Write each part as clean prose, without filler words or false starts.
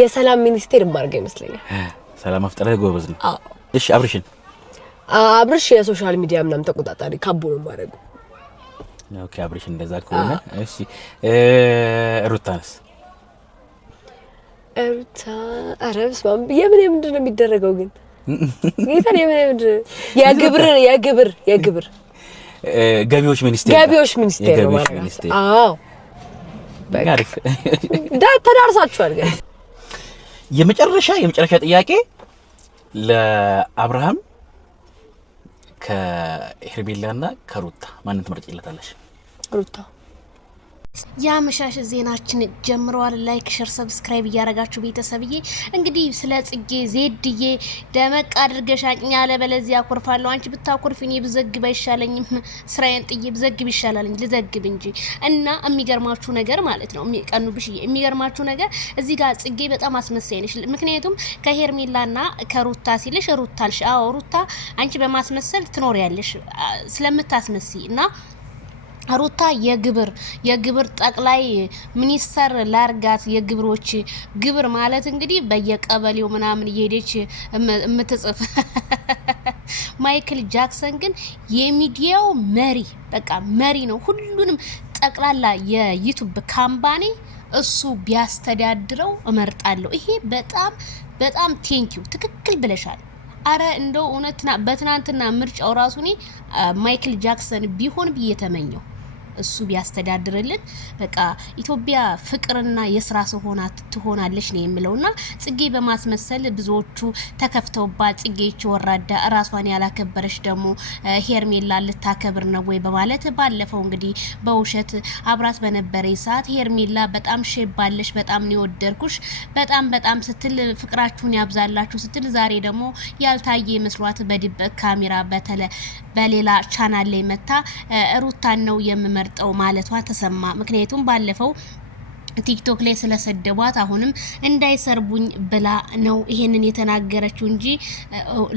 የሰላም ሚኒስቴር ማርገ ይመስለኛል ሰላም አፍጠረ ጎበዝ ነው እሺ አብርሽ የሶሻል ሚዲያ ምናምን ተቆጣጣሪ ካቦ ነው ማረጉ ኦኬ አብርሽ እንደዛ ከሆነ እሺ ሩታንስ አረብስ ማም የምንድን ነው የሚደረገው ግን ጌታን የግብር ገቢዎች ሚኒስቴር ነው ማለት አዎ በጋሪፍ ተዳርሳችኋል ግን የመጨረሻ ጥያቄ ለአብርሃም ከሄርሜላና ከሩታ ማንን ትመርጪለታለሽ ሩታ ያመሻሽ ዜናችን ጀምሯል ላይክ ሼር ሰብስክራይብ ያረጋችሁ ቤተሰብዬ እንግዲህ ስለ ጽጌ ዜድዬ ደመቅ አድርገሻኛ ለበለዚያ አኮርፋለሁ አንቺ ብታኮርፊኝ ብዘግብ አይሻለኝም ስራዬን ጥዬ ብዘግብ ይሻላልኝ ልዘግብ እንጂ እና የሚገርማችሁ ነገር ማለት ነው የሚቀኑብሽ የሚገርማችሁ ነገር እዚህ ጋር ጽጌ በጣም አስመሳይ ነሽ ምክንያቱም ከሄርሜላና ከሩታ ሲልሽ ሩታልሽ አዎ ሩታ አንቺ በማስመሰል ትኖሪያለሽ ስለምታስመስይ እና ሩታ የግብር ጠቅላይ ሚኒስተር ላርጋት የግብሮች ግብር ማለት እንግዲህ በየቀበሌው ምናምን እየሄደች የምትጽፍ ማይክል ጃክሰን ግን የሚዲያው መሪ በቃ መሪ ነው ሁሉንም ጠቅላላ የዩቲዩብ ካምፓኒ እሱ ቢያስተዳድረው እመርጣለሁ ይሄ በጣም ቴንኪው ትክክል ብለሻል አረ እንደው እውነትና በትናንትና ምርጫው ራሱኒ ማይክል ጃክሰን ቢሆን በየተመኘው እሱ ቢያስተዳድርልን በቃ ኢትዮጵያ ፍቅርና የስራ ሰው ትሆናለች ነው የሚለውና ጽጌ በማስመሰል ብዙዎቹ ተከፍተውባት ጽጌች ወራዳ ራሷን ያላከበረች ደግሞ ሄርሜላ ልታከብር ነው ወይ በማለት ባለፈው እንግዲህ በውሸት አብራት በነበረ ሰዓት ሄርሜላ በጣም ሸባለሽ በጣም ነው ወደርኩሽ በጣም ስትል ፍቅራችሁን ያብዛላችሁ ስትል ዛሬ ደግሞ ያልታየ መስሏት በድብቅ ካሜራ በሌላ ቻናል ላይ መታ ሩታን ነው የምመርጠው ማለቷ ተሰማ ምክንያቱም ባለፈው ቲክቶክ ላይ ስለሰደቧት አሁንም እንዳይሰርቡኝ ብላ ነው ይሄንን የተናገረችው እንጂ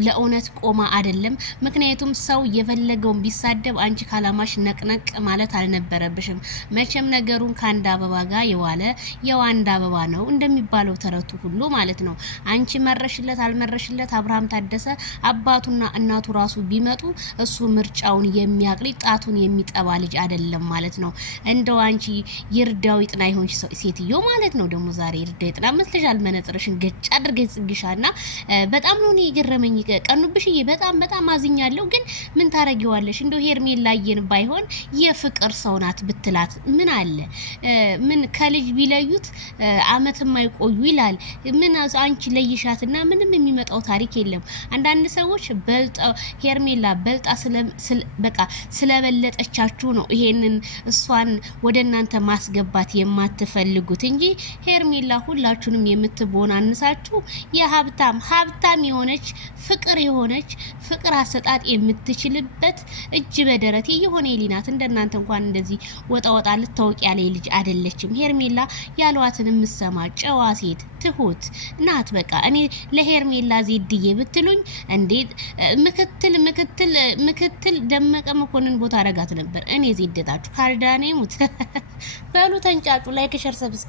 ለኡነት ቆማ አይደለም ምክንያቱም ሰው የፈለገውን ቢሳደብ አንቺ ካላማሽ ነቅነቅ ማለት አልነበረብሽም መቼም ነገሩን ካንዳ አበባ ጋር የዋንዳ አበባ ነው እንደሚባለው ተረቱ ሁሉ ማለት ነው አንቺ መረሽለት አልመረሽለት አብርሃም ታደሰ አባቱና እናቱ ራሱ ቢመጡ እሱ ምርጫውን የሚያቅሊ ጣቱን የሚጠባ ልጅ አይደለም ማለት ነው እንደው አንቺ ይርዳው ይጥና ይሆንሽ ሴትዮ ማለት ነው ደግሞ ዛሬ ይርዳይጥና መስለሻል መነጽርሽን ገጭ አድርገሽ ጽግሻና በጣም ነው ይገረመኝ ቀኑብሽዬ በጣም አዝኛለሁ ግን ምን ታረጊዋለሽ እንደው ሄርሜላየን ባይሆን የፍቅር ሰው ናት ብትላት ምን አለ ምን ከልጅ ቢለዩት አመት የማይቆዩ ይላል ምን አንቺ ለይሻትና ምንም የሚመጣው ታሪክ የለም አንዳንድ ሰዎች ሄርሜላ በልጣ በቃ ስለበለጠቻችሁ ነው ይሄንን እሷን ወደናንተ ማስገባት የማትፈልጉት እንጂ ሄርሜላ ሁላችሁንም የምትቦናንሳችሁ የሀብታም የሆነች ፍቅር አሰጣጥ የምትችልበት እጅ በደረቴ የሆነ ሊናት እንደናንተ እንኳን እንደዚህ ወጣ ልታወቅ ያለ ልጅ አይደለችም ሄርሜላ ያሏትን ምሰማ ጨዋ ሴት ትሁት ናት በቃ እኔ ለሄርሜላ ዜድዬ ብትሉኝ እንዴት ምክትል ደመቀ መኮንን ቦታ አረጋት ነበር እኔ ዜድታችሁ ካልዳኔ ሙት በሉ ተንጫጩ ላይክ ሸር ሰብስክራይብ